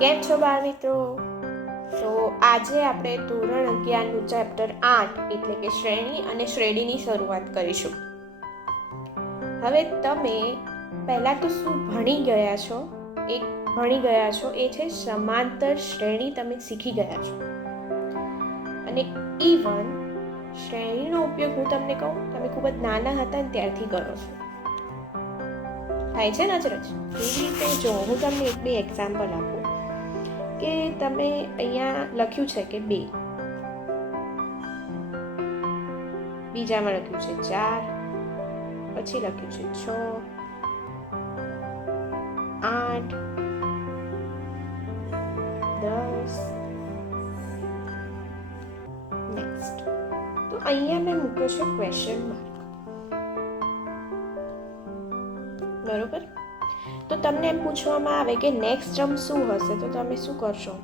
કેમ છો બાળ મિત્રો? તો આજે આપણે ધોરણ 11નું ચેપ્ટર 8 એટલે કે શ્રેણી અને શ્રેણીની શરૂઆત કરીશું. હવે તમે પહેલા તો શું ભણી ગયા છો એ છે સમાંતર શ્રેણી તમે શીખી ગયા છો. અને ઇવન શ્રેણીનો ઉપયોગ હું તમને કહું, તમે ખૂબ જ નાના હતા ને ત્યારથી કરો છો. થાય છે ને અચરજ? એવી રીતે જો હું તમને એક બે એક્ઝામ્પલ આપું કે તમે અહીંયા લખ્યું છે કે 2, બીજામાં લખ્યું છે 4, પછી લખ્યું છે 6, 8, 10. નેક્સ્ટ તો અહીંયા મેં મૂક્યો છે ક્વેશ્ચન માર્ક, બરોબર? તો તમને એમ પૂછવામાં આવે કે નેક્સ્ટ ટર્મ શું હશે, તો તમે શું કરશો?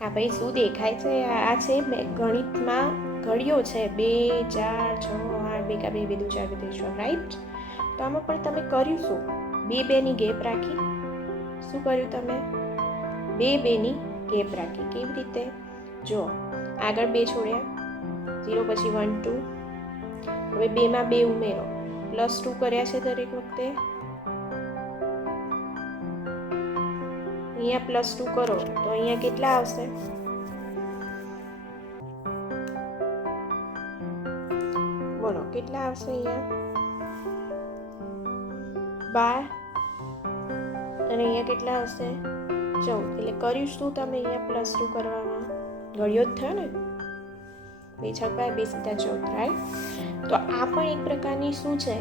આ ભાઈ શું દેખાય છે? આ છે ગણિતમાં ઘડીઓ છે 2, 4, 6, 8, 2 2 2 4 2 3 રાઈટ? તો આમાં પણ તમે કર્યું શું? 2 2 ની ગેપ રાખી. શું કર્યું તમે? 2 2 ની ગેપ રાખી. કેવી રીતે? જો આગળ 2 છોડ્યા, 0 પછી 1 2, હવે 2 માં 2 ઉમેરો, +2 કર્યા છે દરેક વખતે. અહીંયા +2 કરો તો અહીંયા કેટલા આવશે? બોલો કેટલા આવશે? અહીંયા 12 અને અહીંયા કેટલા આવશે? 14. એટલે કર્યું શું તમે અહીંયા +2 કરવામાં? ઘડિયો જ થયો ને, 2 6 2 સીધા 14, રાઈટ? તો આ પણ એક પ્રકારની શું છે?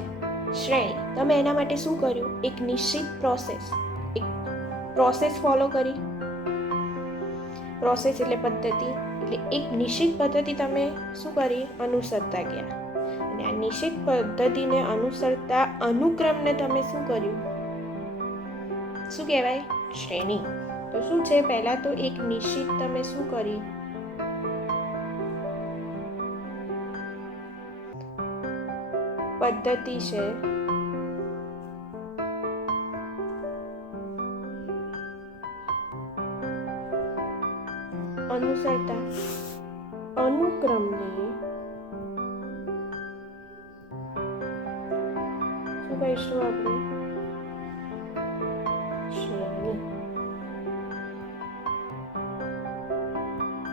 શ્રેણી. તમે એના માટે શું કર્યું? એક નિશ્ચિત પ્રોસેસ ફોલો કરી. પ્રોસેસ એટલે પદ્ધતિ, એટલે એક નિશ્ચિત પદ્ધતિ તમે શું કરી? અનુસરતા ગયા. અને આ નિશ્ચિત પદ્ધતિને અનુસરતા અનુક્રમને તમે શું કર્યું? શું કહેવાય? શ્રેણી. તો શું છે? પહેલા તો એક નિશ્ચિત તમે શું કરી? પદ્ધતિ છે અનુસરતા અનુક્રમને શું કહીશું આપણે? શ્રેણી.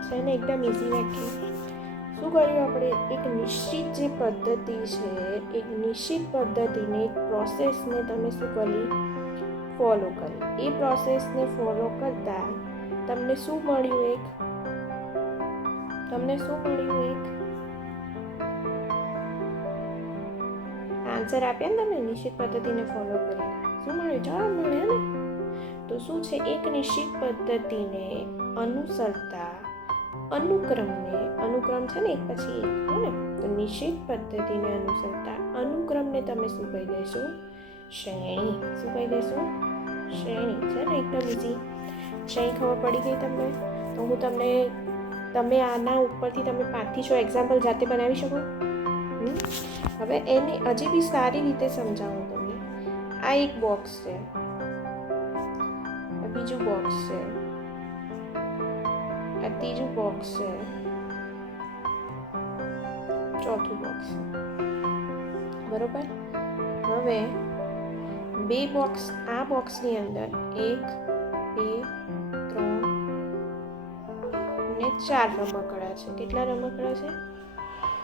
છે ને એકદમ ઇઝી વ્યાખ્યા. શું કર્યું આપણે? એક નિશ્ચિત જે પદ્ધતિ છે, એક નિશ્ચિત પદ્ધતિને, એક પ્રોસેસને તમે શું કરી? ફોલો કરી. એ પ્રોસેસને ફોલો કરતા તમને શું મળ્યું? આન્સર આપ્યા ને તમે? નિશ્ચિત પદ્ધતિને ફોલો કરી શું મળ્યું? જવાબ મળ્યો ને? તો શું છે? એક નિશ્ચિત પદ્ધતિને અનુસરતા અનુક્રમને, અનુક્રમ છે ને એક પછી એક, ને તો નિશ્ચિત પદ્ધતિને અનુસરતા અનુક્રમને તમે શું કહી દઈશું? શ્રેણી. શું કહી દઈશું? શ્રેણી. છે ને એકદમ ઇઝી. શ્રેણી ખબર પડી ગઈ તમને? તો હું તમે આના ઉપરથી તમે 5 થી 6 એક્ઝામ્પલ જાતે બનાવી શકો. હવે એને હજી બી સારી રીતે સમજાવું તમને. આ એક બોક્સ છે, આ બીજું બોક્સ છે, આ ત્રીજું બોક્સ છે, ચોથું બોક્સ છે, બરોબર? હવે 2 બોક્સ, આ બોક્સની અંદર 1 2 3 અને 4 રમકડા છે. કેટલા રમકડા છે?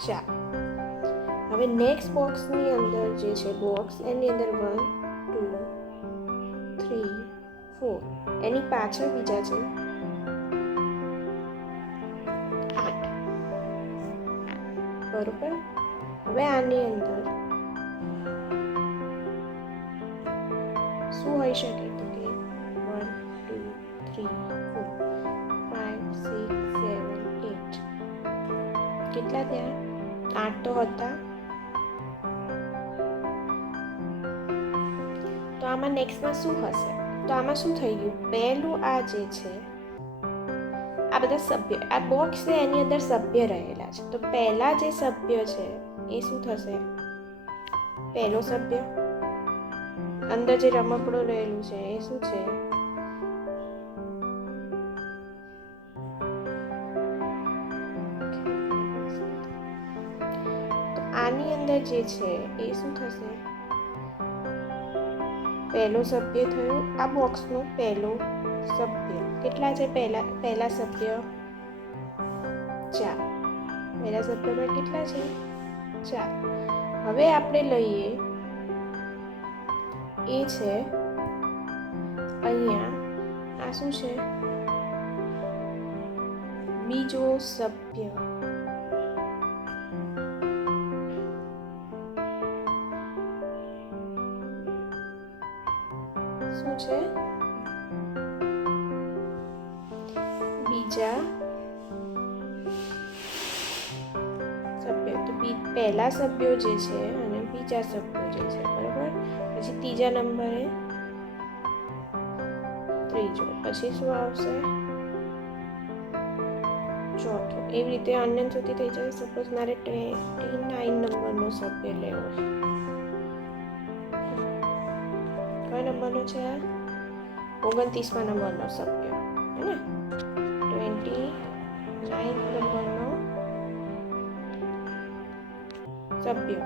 4. હવે નેક્સ્ટ બોક્સની અંદર જે છે બોક્સ, એની અંદર 1 2 3 4, એની પાછળ બીજા છે 8, બરોબર? હવે આની અંદર શું હોઈ શકે? તો કે 1 2 3 4 5 6 7 8. કેટલા થયા? 8 તો હતા. તો આમાં નેક્સ્ટમાં શું હશે? તો આમાં શું થઈ ગયું? પહેલું આ જે છે, આ બધા સભ્ય, આ બોક્સ છે એની અંદર સભ્ય રહેલા છે. તો પહેલા જે સભ્ય છે એ શું થશે? પહેલો સભ્ય. અંદર જે રમકડું રહેલું છે એ શું છે? તો આની અંદર જે છે એ શું થશે? પહેલો સભ્ય થયો આ બોક્સનો પહેલો સભ્ય. કેટલા છે પહેલા સભ્ય? 4. પહેલા સભ્યમાં કેટલા છે? 4. હવે આપણે લઈએ એ છે અહીંયા આ શું છે? બીજો સભ્ય. શું છે? બીજા સભ્ય. તો પહેલા સભ્યો જે છે અને બીજા સભ્યો જે છે, બરાબર. પછી ત્રીજા નંબરે ત્રીજો, પછી શું આવશે? ચોથો. એવી રીતે અનંત સુધી થઈ જાય. સપોઝ મારે 29 નંબરનો સભ્ય લેવો છે. કયો નંબરનો છે આ? 29મા નંબરનો સભ્ય, હે ને? 29 નંબરનો સભ્ય.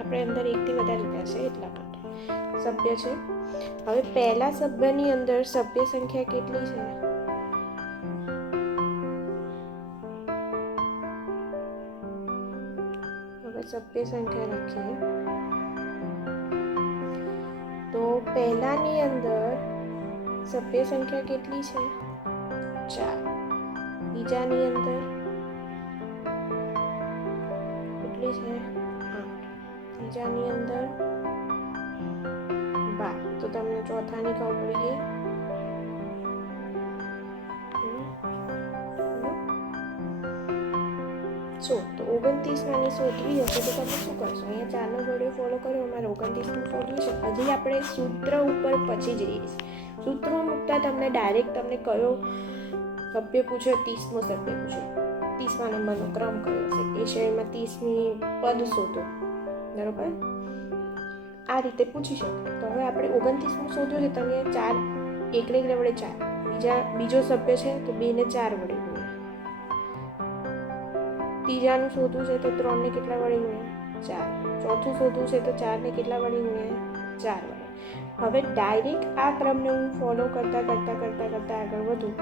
આપણે અંદર એકથી વધારે લીધા છે એટલા માટે સભ્ય છે. હવે પહેલા સભ્યની અંદર સભ્ય સંખ્યા કેટલી છે? હવે સભ્ય સંખ્યા લખીએ તો પહેલાની અંદર સભ્ય સંખ્યા કેટલી છે? 4. બીજાની અંદર કેટલી છે? 8. ત્રીજાની અંદર 12. તો તમને ચોથાની ખબર પડી ગઈ? તો 29માની શોધવી હશે તો તમે શું કરશો? અહીંયા 4નો ઘોડો ફોલો કર્યો, અમારે 29નું શોધવું છે. હજી આપણે સૂત્ર ઉપર પછી જઈએ. સૂત્રો મૂકતા તમને ડાયરેક્ટ તમને કયો સભ્ય પૂછ્યો? 30મો સભ્ય પૂછ્યો. 30મા નંબરનો ક્રમ કયો છે? એ શ્રેણીમાં 30મી પદ શોધો, બરોબર. આ રીતે પૂછી શકાય. તો હવે આપણે 29મું શોધ્યું છે. તમે 4 એકને વડે 4, બીજો સભ્ય છે તો 2 ને 4 વડે ગુણ્યા. ત્રીજાનું શોધવું છે તો 3 ને કેટલા વડે ગુણ્યા? 4. ચોથું શોધવું છે તો 4 ને કેટલા વડે ગુણ્યા? 4 વડે. હવે ડાયરેક્ટ આ ક્રમને હું ફોલો કરતા આગળ વધું.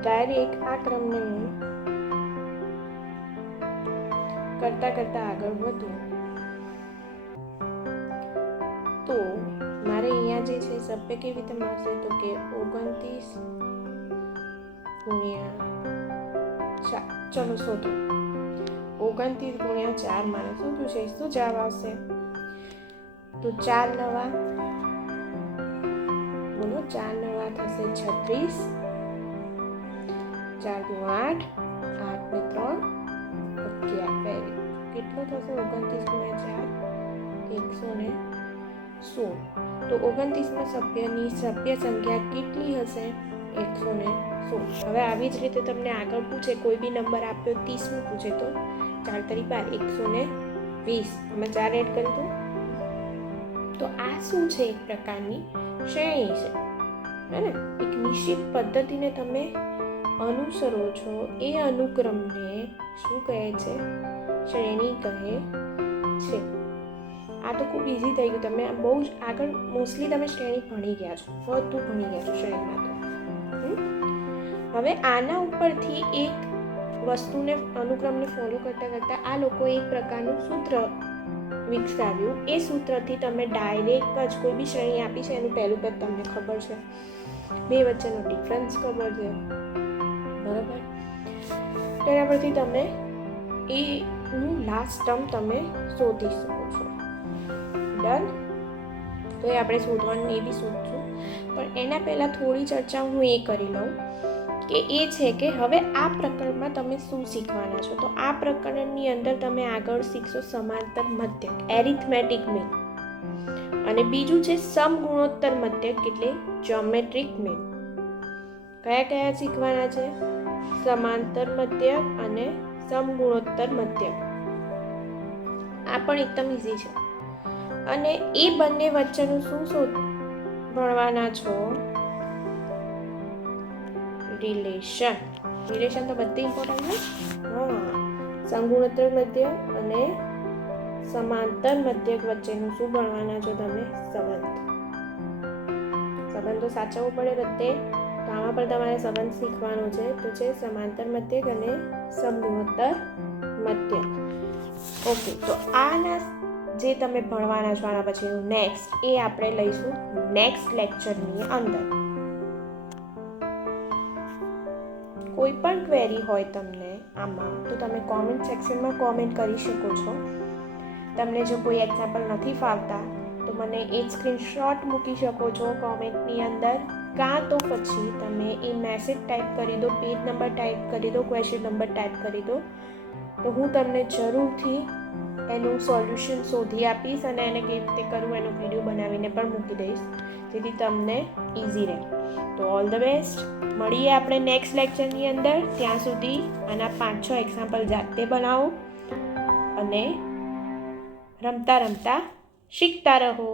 ડાયરેક્ટ આ ક્રમને હું કરતા આગળ વધું તો મારે અહીંયા જે છે સભ્ય કેવી રીતે મળશે? તો કે 29 ગુણ્યા 4. ચલો શોધો. 29 ગુણ્યા 4 મારે શોધવું છે. શું જવાબ આવશે? તો 4 નવા, બોલો, 4 નવા થશે 36. 4 દુ 8, 8 ને 3 11. કેટલો થશે? 29 ગુણ્યા 4 116. તો 29મા સભ્યની સભ્ય સંખ્યા કેટલી હશે? 116. હવે આવી જ રીતે તમને આગળ પૂછે, કોઈ બી નંબર આપ્યો, 30મું પૂછે તો 4 તરી 12, 120. અમે 4 એડ કરી દો. તો આ શું છે? એક પ્રકારની શ્રેણી છે, હે ને? એક નિશ્ચિત પદ્ધતિને તમે અનુસરો છો. એ અનુક્રમને શું કહે છે? શ્રેણી કહે છે. આ તો ખૂબ ઇઝી થઈ ગયું. તમે બહુ જ આગળ મોસ્ટલી તમે શ્રેણી ભણી ગયા છો, બધું ભણી ગયા છો શ્રેણીમાં. તો હવે આના ઉપરથી એક વસ્તુને અનુક્રમને ફોલો કરતા આ લોકોએ એક પ્રકારનું સૂત્ર વિકસાવ્યું. એ સૂત્રથી તમે ડાયરેક્ટ જ કોઈ બી શ્રેણી આપી છે એનું પહેલું પદ તમને ખબર છે, બે વચ્ચેનો ડિફરન્સ ખબર છે, બરાબર. તો એના પરથી તમે એનું લાસ્ટ ટર્મ તમે શોધી શકો છો. ડન. તો એ આપણે શોધવાનું એ બી શોધશું, પણ એના પહેલાં થોડી ચર્ચા હું એ કરી લઉં કે એ છે કે હવે આ પ્રકરણમાં તમે શું શીખવાના છો. તો આ પ્રકરણની અંદર તમે આગળ શીખશો સમાંતર મધ્યક, એરિથમેટિક મીન, અને બીજું છે સમગુણોત્તર મધ્યક એટલે જ્યોમેટ્રિક મીન. કયા શીખવાના છે? સમાંતર મધ્યક અને સમગુણોત્તર મધ્યક. આ પણ એકદમ ઇઝી છે. અને એ બંને વચ્ચેનું શું ભણવાના છો? રિલેશન તો બધી ઇમ્પોર્ટન્ટ છે. હા, સંગુણોત્તર મધ્યક અને સમાંતર મધ્યક વચ્ચેનું શું ભણવાના છો તમે? સંબંધ તો સાચવવું પડે બધે, તો આમાં પણ તમારે સંબંધ શીખવાનો છે. તો છે સમાંતર મધ્યક અને સમગુણોત્તર મધ્યક. ઓકે, તો આના જે તમે ભણવાના છો આના પછીનું નેક્સ્ટ, એ આપણે લઈશું નેક્સ્ટ લેક્ચરની અંદર. કોઈ પણ ક્વેરી હોય તમને આમાં, તો તમે કોમેન્ટ સેક્શનમાં કોમેન્ટ કરી શકો છો. તમને જો કોઈ એક્ઝામ્પલ નથી ફાવતા તો મને એ સ્ક્રીનશોટ મૂકી શકો છો કોમેન્ટની અંદર, કાં તો પછી તમે એ મેસેજ ટાઈપ કરી દો, પેજ નંબર ટાઈપ કરી દો, ક્વેશ્ચન નંબર ટાઈપ કરી દો, તો હું તમને જરૂરથી એનું સોલ્યુશન શોધી આપીશ અને એને કેવી રીતે કરવું એનો વિડીયો બનાવીને પણ મૂકી દઈશ, જેથી તમને ઇઝી રહે. તો ઓલ ધ બેસ્ટ. મળીએ આપણે નેક્સ્ટ લેક્ચરની અંદર. ત્યાં સુધી આના 5-6 એક્ઝામ્પલ જાતે બનાવો અને રમતા રમતા શીખતા રહો.